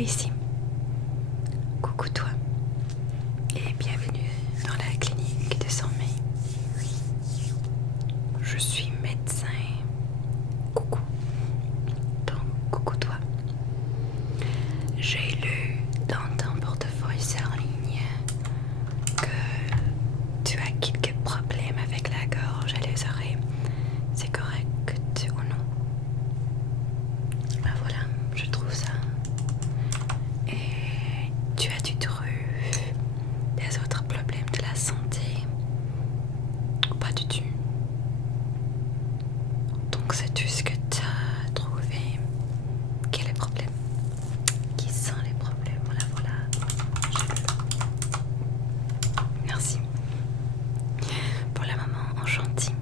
ici. Coucou toi et bienvenue dans la clinique de sommeil. Je suis médecin. Coucou. Donc coucou toi. J'ai lu dans ton portefeuille en ligne que tu as quelques problèmes avec la gorge et les oreilles. C'est correct ou non? Ben voilà, je trouve ça. Et tu as-tu trouvé des autres problèmes de la santé ou pas du tout? Donc c'est tout ce que tu as trouvé. Quel est le problème? Qui sont les problèmes? Voilà. Merci. Pour le moment, enchanté.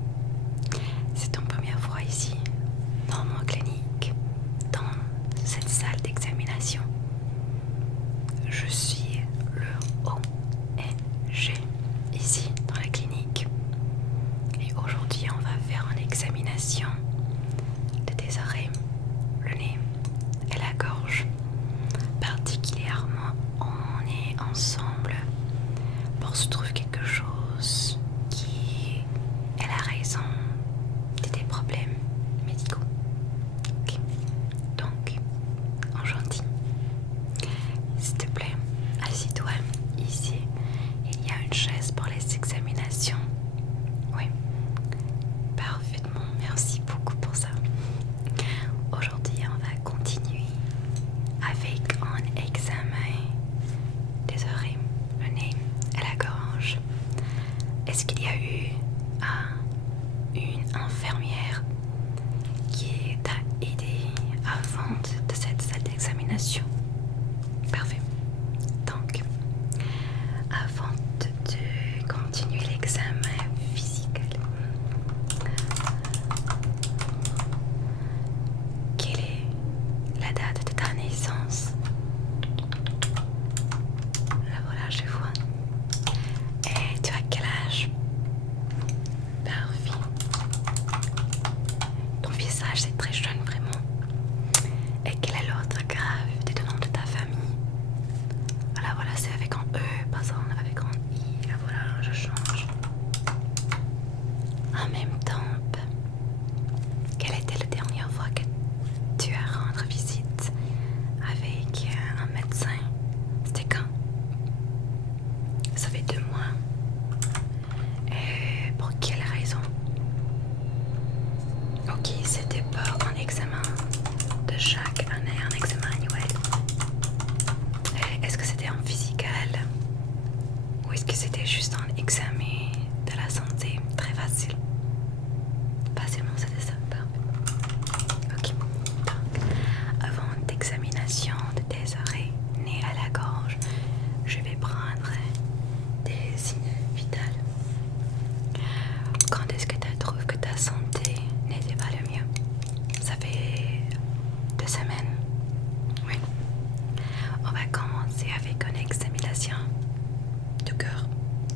C'est ton première fois ici, dans mon clinique, dans cette salle d'examination. Je suis le ONG ici dans la clinique. Et aujourd'hui, on va faire une examination de tes oreilles, le nez et la gorge. Particulièrement, on est ensemble pour se trouver quelque chose qui est la raison de tes problèmes médicaux. Ok. Donc, en gentil, s'il te plaît, assis-toi ici. Il y a une chaise pour les examinations. Oui, parfaitement. Merci beaucoup pour ça. Aujourd'hui, on va continuer avec un examen des oreilles, le nez et la gorge. Est-ce qu'il y a eu une infirmière qui t'a aidé avant de cette salle d'examination? Parfait. Donc, avant de continuer l'examen physique, quelle est la date de ta naissance? Là voilà, je vois. Et tu as quel âge? Parfait. Ton visage c'est très jeune vraiment. Et quel est l'ordre grave des deux noms de ta famille? Voilà, c'est avec un E, pas avec un I. Là voilà, je change. En même temps, quelle était la dernière fois que tu as rendu visite avec un médecin? C'était quand? Ça fait 2 mois. Et pour quelle raison? Ok, c'était pas un examen de chaque année, un examen annuel. Et est-ce que c'était un physical? Ou est-ce que c'était juste un examen de la santé très facile? Facilement, c'était ça. Ok. Donc, avant d'examination de tes oreilles, nez à la gorge, je vais prendre des signes vitaux. Quand est-ce que tu trouves que ta santé n'était pas le mieux? Ça fait 2 semaines. Oui. On va commencer avec une examination du cœur.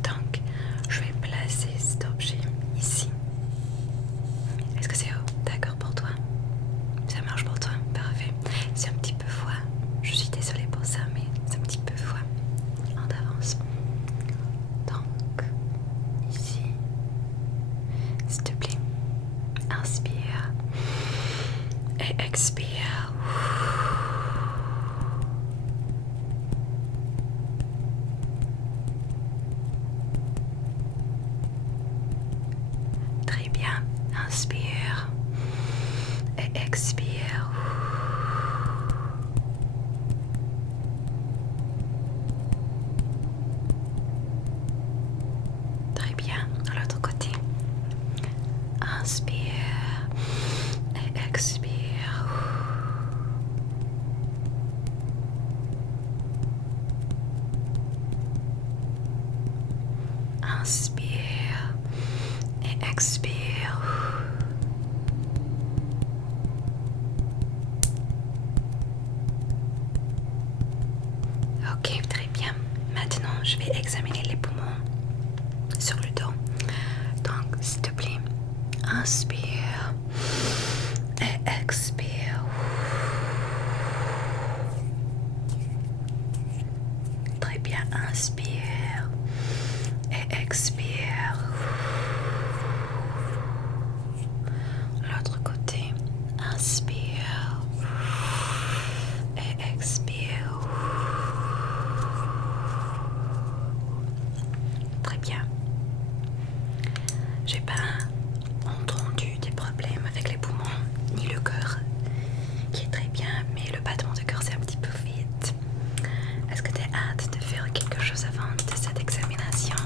Donc, je vais placer cet objet ici. Est-ce que c'est d'accord pour toi? Ça marche pour toi? Parfait. C'est un petit peu froid. Je suis désolée pour ça, mais c'est un petit peu froid. En avance. Donc, ici. S'il te plaît, inspire et expire. Très bien, inspire et expire. Très bien, à l'autre côté. Inspire et expire. Inspire et expire. Ok, très bien. Maintenant, je vais examiner les poumons sur le dos. Donc, s'il te plaît, inspire et expire. expire. L'autre côté, inspire et expire. Très bien. J'ai pas entendu des problèmes avec les poumons ni le cœur, qui est très bien, mais le battement de cœur c'est un petit peu vite. Est-ce que tu as hâte de faire quelque chose avant de cette examination?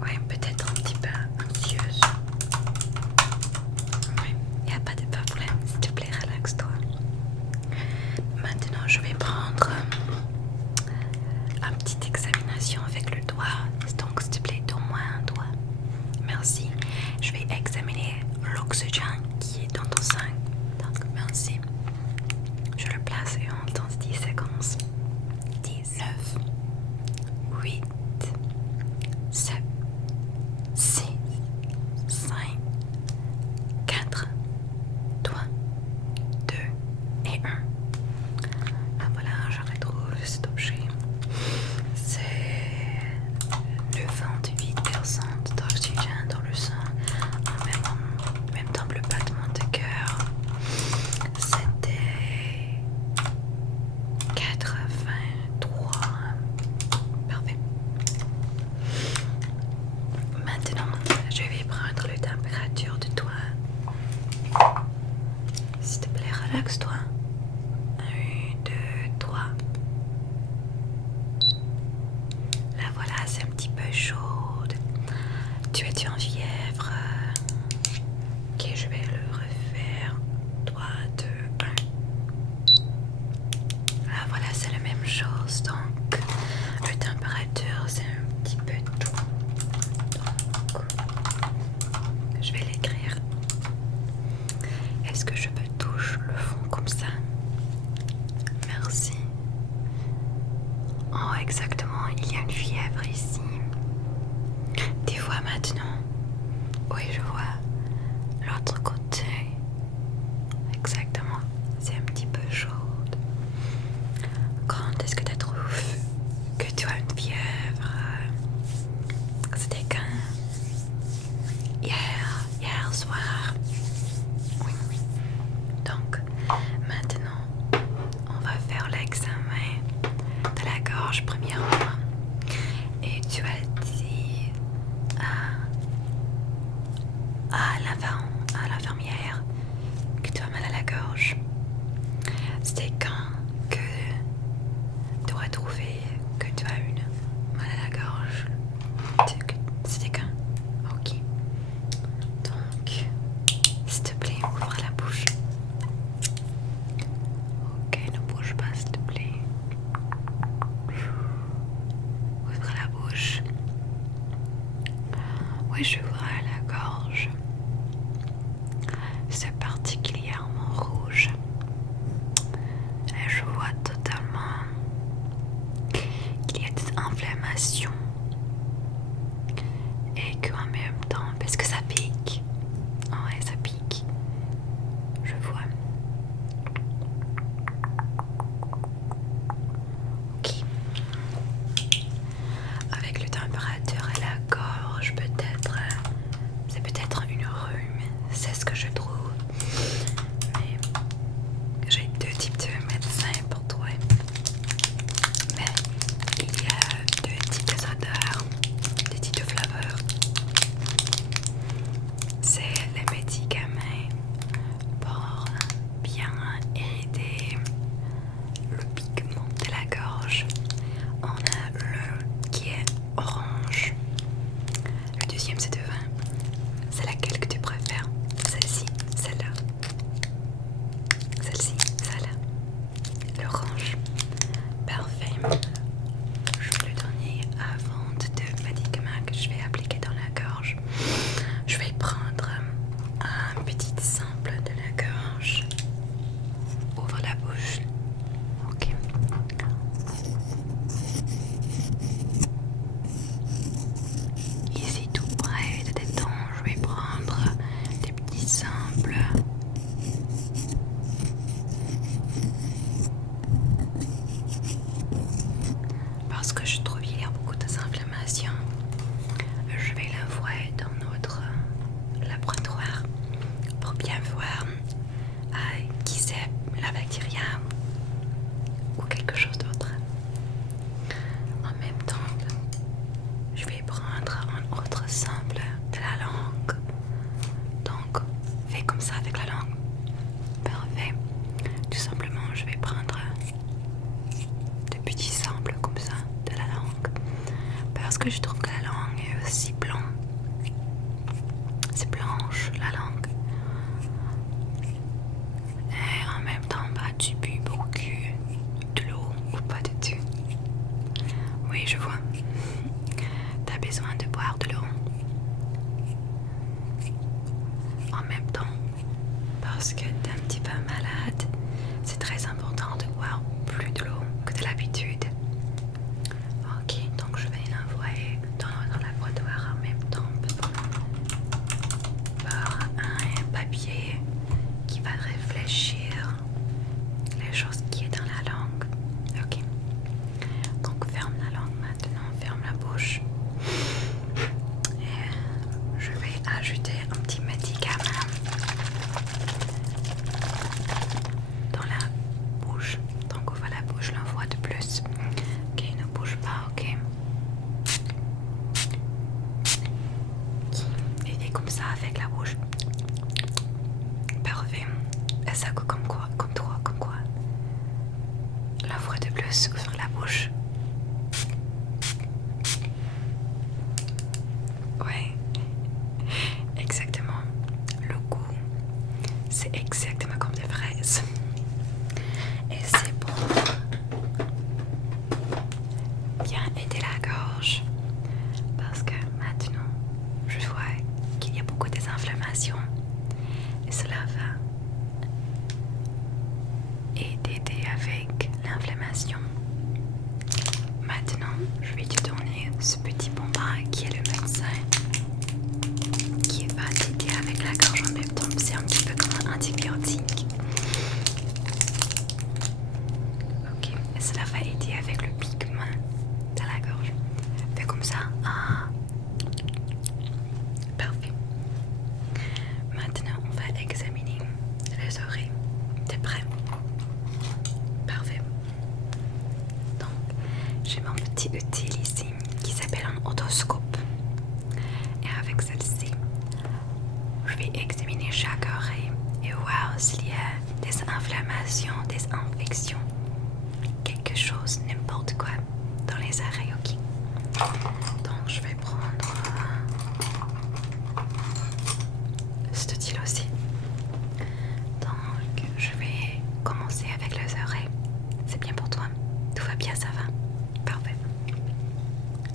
Oui, peut-être un petit peu anxieuse. Oui, il n'y a pas de problème, s'il te plaît, relaxe-toi. Maintenant, je vais prendre une petite examination avec le doigt. Donc, s'il te plaît, donne-moi un doigt. Merci. Je vais examiner l'oxygène qui est dans ton sang. Donc, merci. Je le place et on danse 10 secondes. 10, 9, 8, 7, 6, 5, 4, 3, 2 et 1. Ah voilà, je retrouve cet objet. C'est le 28% d'oxygène dans le sang. En même temps, le battement de cœur, c'était 83. Parfait. Maintenant, je vais prendre la température de toi. S'il te plaît, relaxe-toi. 1, 2, 3. Là voilà, c'est un petit peu chaude. Tu es en fièvre. Ok, je vais le refaire. 3, 2, 1. Là voilà, c'est la même chose. Donc, la température, c'est un petit peu tout. Donc, je vais l'écrire. Est-ce que je peux toucher le fond comme ça? Merci. Oh, exactement, il y a une fièvre ici. Tu vois maintenant? Oui, je vois. L'autre côté. Exactement. C'est un petit peu chaude. Quand est-ce que tu trouves que tu as une fièvre? C'était quand? Hier soir. Oui. Donc, maintenant, on va faire l'examen de la gorge premièrement. Et tu as dit à l'infirmière que tu as mal à la gorge. C'était quand que tu aurais trouvé que tu as une mal à la gorge? C'était quand? Ok. Donc, s'il te plaît, ouvre la bouche. Ok, ne bouge pas, s'il te plaît. Ouvre la bouche. Oui, je vois la gorge. C'est particulièrement rouge. Et je vois totalement qu'il y a des inflammations. Et qu'en même temps, parce que ça pique. Ouais, ça pique. Je vois. Ok. Avec la température et la gorge, peut-être. C'est peut-être une rhume. C'est ce que je trouve. autre simple de la langue. Donc, fais comme ça avec la langue. Parfait. Tout simplement, je vais prendre de petits samples comme ça de la langue. Parce que je trouve que la langue est aussi blanche. C'est blanche, la langue. Et en même temps, bah, tu pues beaucoup de l'eau ou pas du tout. Oui, je vois. Tu as besoin de boire de l'eau. En même temps, parce que tu es un petit peu malade, c'est très important de boire plus de l'eau que de l'habitude. Ok, donc je vais l'envoyer dans notre laboratoire en même temps par un papier qui va réfléchir les choses qui est dans la langue. Ok, donc ferme la langue maintenant, ferme la bouche. Et je vais ajouter un petit médicament dans la bouche. Donc ouvre la bouche une fois de plus. Ok, ne bouge pas, ok. Et fais comme ça avec la bouche. Parfait. Et ça goûte comme quoi? Comme toi, comme quoi? La fois de plus, ouvre la bouche. Ouais, exactement. Le goût, c'est exactement comme des fraises. Et c'est pour bien aider la gorge. Parce que maintenant, je vois qu'il y a beaucoup d'inflammation. Et cela va aider avec l'inflammation. Maintenant, je vais te donner ce petit bonbon qui est le médecin qui va t'aider avec la gorge en même temps. C'est un petit peu comme un antibiotique. Ok, et cela va aider avec le piquement dans la gorge. Fais comme ça. Ah. Parfait. Maintenant, on va examiner les oreilles. T'es prêt? Parfait. Donc, j'ai mon petit outil ici qui s'appelle un otoscope. Et avec celle-ci, je vais examiner chaque oreille et voir s'il y a des inflammations, des infections, quelque chose, n'importe quoi dans les oreilles, ok? Donc, je vais prendre cet outil aussi. Donc, je vais commencer avec les oreilles. C'est bien pour toi? Tout va bien, ça va? Parfait.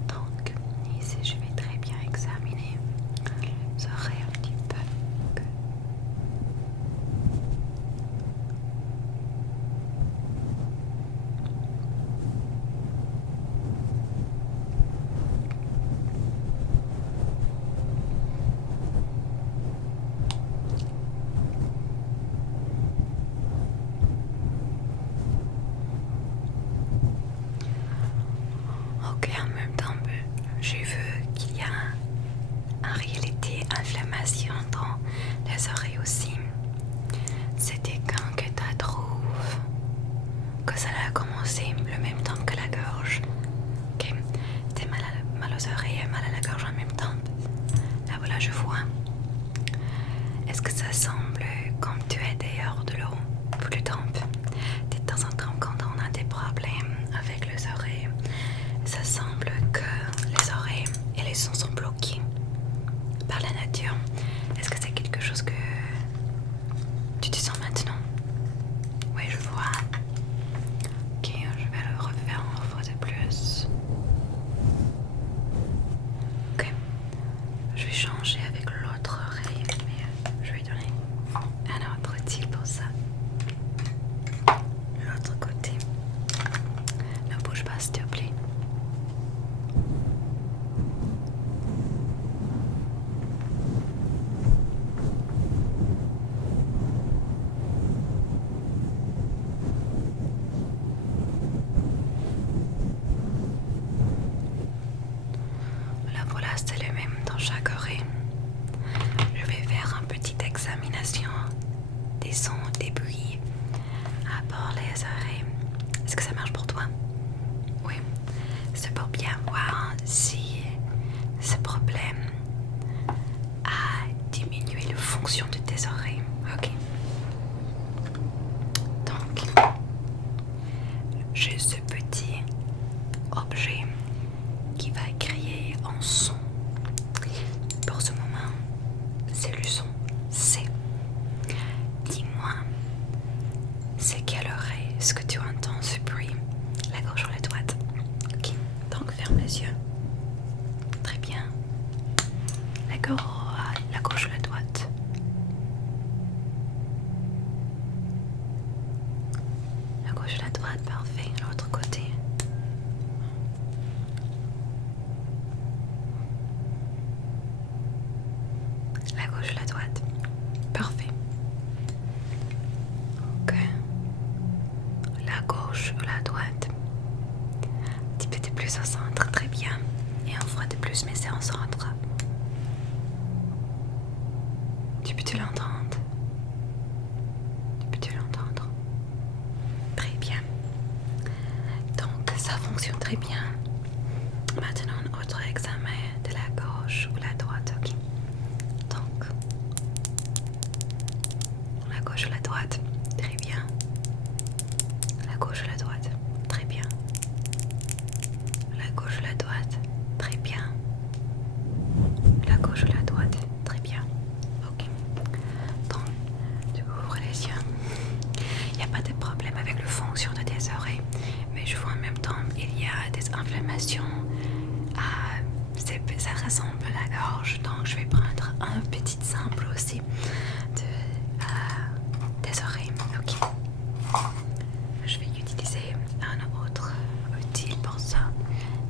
Donc, ici, je vais très bien examiner les oreilles un petit peu. Ok, en même temps, j'ai vu qu'il y a en réalité inflammation dans les oreilles aussi. C'était quand que tu trouves que ça a commencé le même temps que la gorge. Ok, t'es mal aux oreilles et mal à la gorge en même temps. Là voilà, je vois. Est-ce que ça semble comme tu es dehors de l'eau pour le temps? De temps en temps, quand on a des problèmes avec les oreilles, ça semble que les oreilles et les sons sont bloqués par la nature. Est-ce que c'est quelque chose que tu te sens maintenant? Oui, je vois. Ok, je vais le refaire une fois de plus. Ok, je vais changer avec l'autre oreille, mais je vais donner un autre outil pour ça. L'autre côté. Ne bouge pas, s'il te plaît. Voilà, c'est le même dans chaque oreille. Je vais faire une petite examination des sons, des bruits à part les oreilles. Est-ce que ça marche pour toi? Oui, c'est pour bien voir si ce problème problème à diminuer la fonction de tes oreilles. Ok. Donc, j'ai ce petit objet qui va créer un son. Pour ce moment, c'est le son C. Dis-moi, c'est quelle oreille est-ce que tu entends ce bruit? La gauche ou la droite? Ok, donc ferme les yeux. Très bien. La gauche ou la droite? La gauche ou la droite, parfait. L'autre côté. La gauche ou la droite? Parfait. Ok. La gauche ou la droite? Un petit peu de plus au centre, très bien. Et un fois de plus, mais c'est au centre. Tu peux-tu l'entendre? Tu peux-tu l'entendre? Très bien. Donc, ça fonctionne très bien. Maintenant, un autre examen de la gauche ou la droite, ok? Donc, la gauche ou la droite? Très bien. La gauche ou la droite? Très bien. La gauche ou la droite? Très bien. La gauche ou la droite? Très bien. Ok. Donc, tu ouvres les yeux. Il n'y a pas de problème avec la fonction de tes oreilles, mais je vois en même temps il y a des inflammations. Ça ressemble à la gorge, donc je vais prendre un petit sample aussi des oreilles. Ok. Je vais utiliser un autre outil pour ça.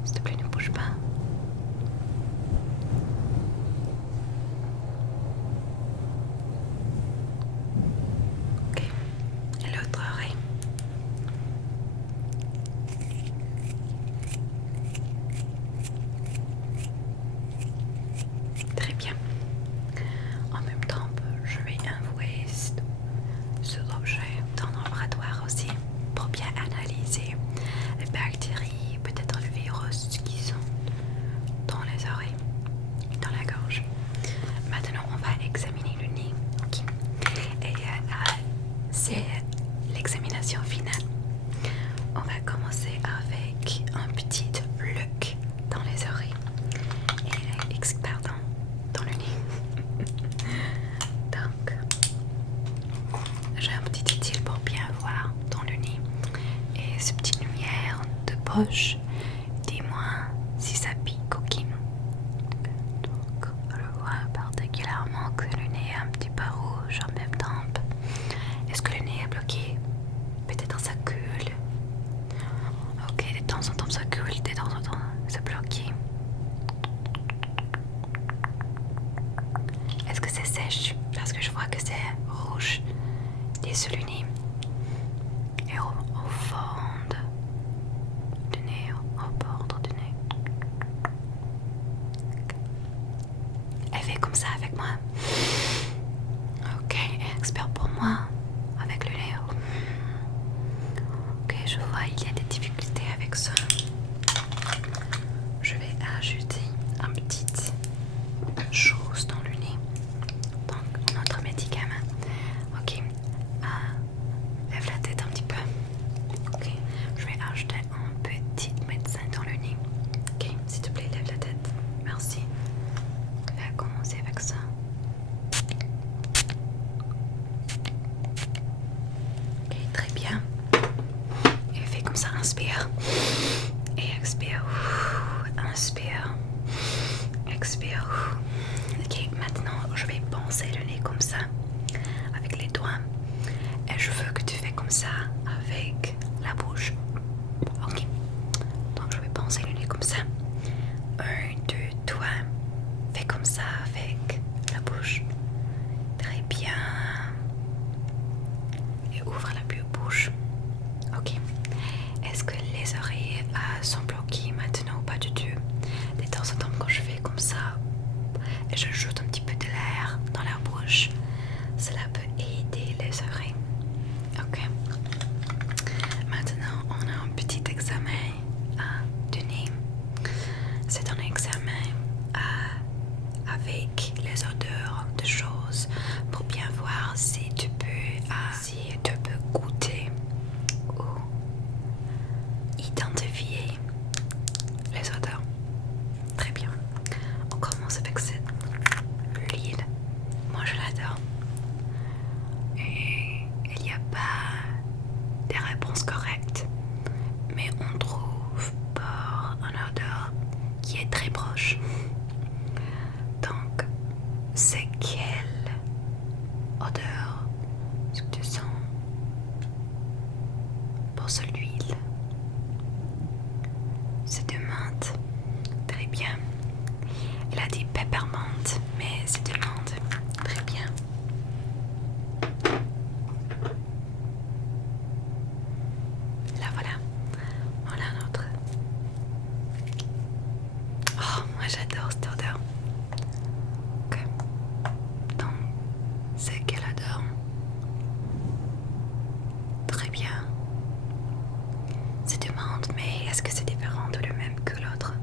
S'il te plaît, ne bouge pas. Ok. Et l'autre oreille. Très bien. En même temps, je vais envoyer ce objet dans le laboratoire aussi pour bien analyser les bactéries, peut-être le virus qui sont dans les oreilles et dans la gorge. Maintenant, on va examiner le nez. Okay. Et c'est l'examination finale. On va commencer avec un petit look dans les oreilles. Pardon, dans le nez. Donc, j'ai un petit outil pour bien voir dans le nez. Et cette petite lumière de poche, dis-moi si ça pique, ok? Donc, je vois particulièrement que le nez est un petit peu rouge en même temps. Est-ce que le nez est bloqué? Peut-être ça coule. Ok, de temps en temps ça coule, de temps en temps ça bloque. Est-ce que c'est sèche? Parce que je vois que c'est rouge des le nez. Et au fond du nez, au bord du nez. Elle fait comme ça avec moi. Ok, expert pour moi avec le nez. Ok, je vois, il y a des difficultés avec ça. Je vais ajouter une petite chose dans le nez. Donc, notre médicament. Ok, lève la tête un petit peu. Ok, je vais ajouter un petit médecin dans le nez. Ok, s'il te plaît, lève la tête. Merci. On va commencer avec ça. Ok, très bien. Et fais comme ça, inspire. Et expire. Inspire. Expire. Ok, maintenant je vais poncer le nez comme ça avec les doigts. Et je veux que tu fais comme ça avec la bouche. Ok. Donc je vais poncer le nez comme ça. 1, 2, 3. Fais comme ça avec la bouche. Très bien. Et ouvre la bouche. Ok. Est-ce que les oreilles sont bloquées maintenant ou pas du tout? De temps en temps quand je fais comme ça et je joute un petit peu de l'air dans la bouche, cela peut aider les oreilles. Ok. avec les odeurs de choses pour bien voir si tu peux goûter ou identifier les odeurs. Très bien. On commence avec cette huile. Moi je l'adore. Et il n'y a pas des réponses correctes, mais on trouve par un odeur qui est très proche. Donc, c'est quelle odeur est-ce que tu sens pour cette huile? C'est de menthe. Très bien. Elle a dit peppermint, mais c'est de menthe. Très bien. Là voilà. Voilà un autre. Oh, moi j'adore cette odeur. Ok. Donc, c'est quelle odeur? Très bien. C'est de menthe, mais est-ce que c'est différent ou le même que l'autre?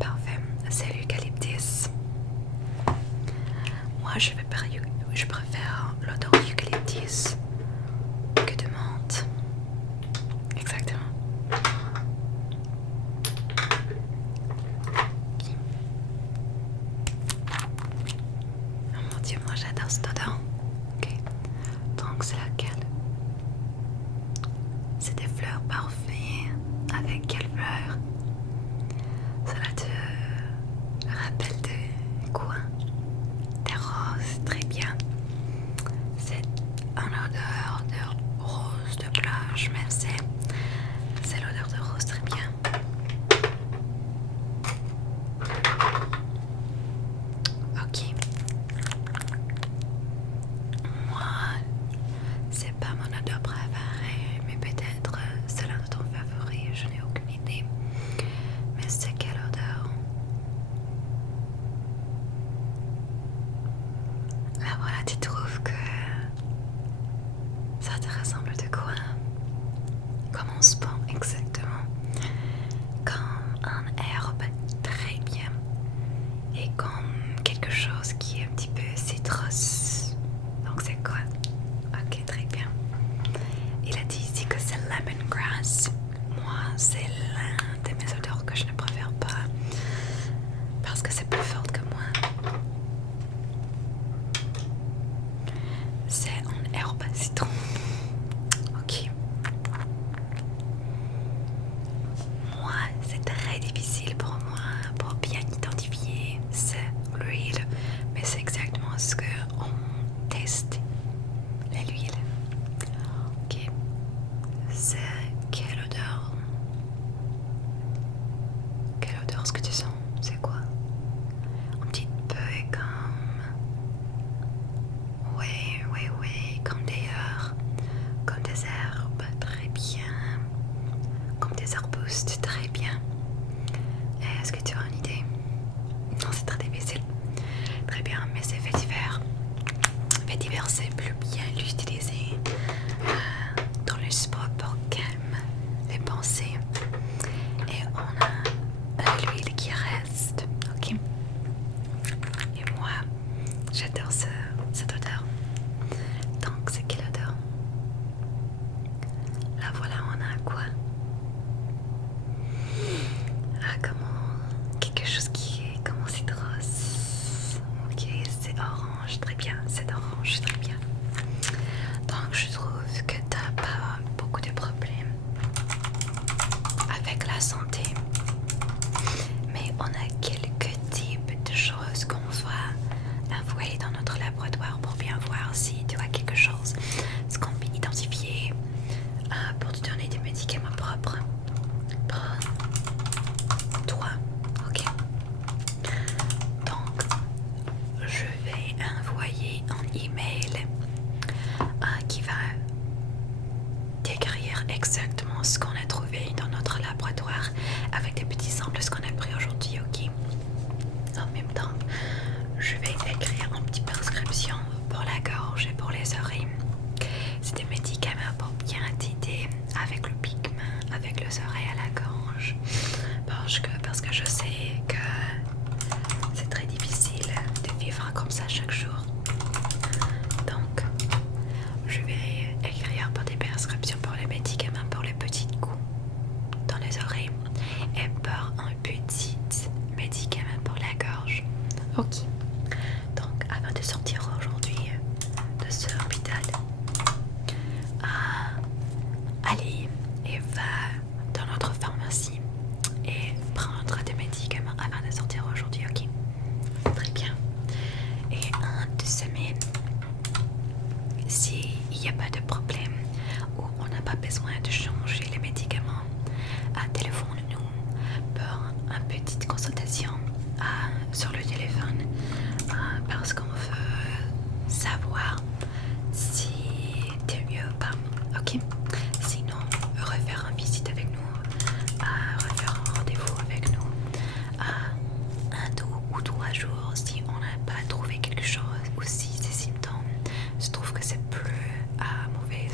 Parfait. C'est l'eucalyptus. Moi, je préfère l'odeur d'eucalyptus que de menthe. Exactement. Oh mon Dieu, moi j'adore cette odeur. Ok. Donc c'est laquelle? C'est des fleurs parfumées. Avec quelle fleur? Cela te rappelle de quoi? Des roses, très bien. C'est une odeur de rose de plage, mais c'est l'odeur de rose, très bien. Ok. Moi, c'est pas mon odeur préférée, mais peut-être c'est l'un de ton favori, je n'ai aucune idée. Mais c'est quelle odeur? Là voilà, tu trouves que ça te ressemble de quoi? Comme un sport, exactement. Comme un herbe, très bien. Et comme quelque chose qui est un petit peu citrus. Donc c'est quoi? Ok, très bien. Il a dit ici que c'est lemongrass. Moi, c'est l'un de mes odeurs que je ne préfère pas parce que c'est plus forte que moi. C'est une herbe citron. Ok. Moi, c'est très difficile pour moi pour bien identifier l'huile, mais c'est exactement ce qu'on teste, l'huile. Ok. C'est quelle odeur? Quelle odeur est-ce que tu sens? C'est quoi? Un petit peu comme... Oui, comme des herbes, très bien. Comme des arbustes, très bien. Est-ce que tu as une idée? Non, c'est très difficile. Très bien, mais c'est vétiver. Vétiver, c'est plus bien l'utiliser dans le sport pour calmer les pensées. Et on a l'huile qui reste, ok? Et moi, j'adore cette odeur. Donc, c'est quelle odeur? Là, voilà, on a quoi? Ah, comment? Quelque chose qui est comme un citrus. Ok, c'est orange, très bien. C'est orange, très bien. Donc, je trouve que t'as pas beaucoup de problèmes avec la santé. Mais on a quelques types de choses qu'on va envoyer dans notre laboratoire pour bien voir si tu as quelque chose. Ce qu'on peut identifier pour te donner des médicaments propres pour toi. Ok. Donc, je vais envoyer un email qui va décrire exactement ce qu'on a trouvé dans notre laboratoire avec des petits samples, ce qu'on a pris aujourd'hui, ok? En même temps, je vais écrire une petite prescription pour la gorge et pour les oreilles. C'est des médicaments pour bien t'aider avec le pigment, avec les oreilles à la gorge. Parce que je sais que c'est Ok. Donc, avant de sortir aujourd'hui de ce hôpital, allez et va dans notre pharmacie et prendre des médicaments avant de sortir aujourd'hui, ok? Très bien. Et en 2 semaines, s'il n'y a pas de problème ou on n'a pas besoin de changer les médicaments, téléphone-nous pour une petite consultation sur le téléphone parce qu'on veut savoir si t'es mieux ou pas, ok? Sinon, refaire une visite avec nous, refaire un rendez-vous avec nous, 1, 2 ou 3 jours si on n'a pas trouvé quelque chose ou si ces symptômes se trouvent que c'est plus mauvais